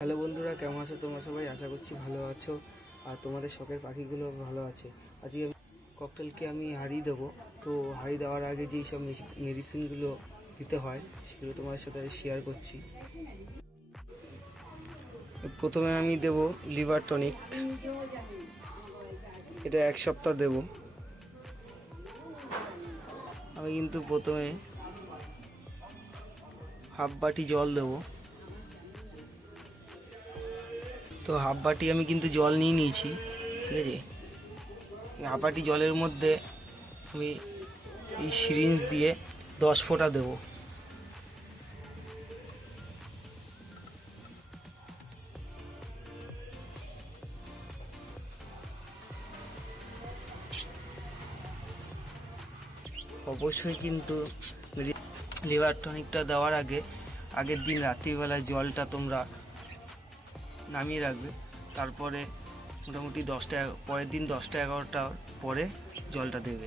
Hello বন্ধুরা, কেমন আছো তোমরা সবাই? আশা করছি ভালো আছো। আর তোমাদের শখের পাখিগুলো ভালো আছে। আজকে আমি ককটেলকে আমি হারিয়ে দেবো। তো হারিয়ে দেওয়ার আগে যেই সব মেডিসিনগুলো দিতে হয়, সেগুলো তোমাদের সাথে শেয়ার করছি। প্রথমে আমি দেব লিভার টনিক। এটা এক সপ্তাহ দেব। আমি কিন্তু প্রথমে হাফ বাটি জল দেবো। তো হাফ বাটি আমি কিন্তু জল নিয়ে নিয়েছি, ঠিক আছে? হাফ বাটি জলের মধ্যে আমি এই সিরিঞ্জ দিয়ে দশ ফোঁটা দেবো। অবশ্যই কিন্তু লিভার টনিকটা দেওয়ার আগে, আগের দিন রাত্রিবেলায় জলটা তোমরা নামিয়ে রাখবে। তারপরে মোটামুটি দশটা পরের দিন দশটা এগারোটা পরে জলটা দেবে।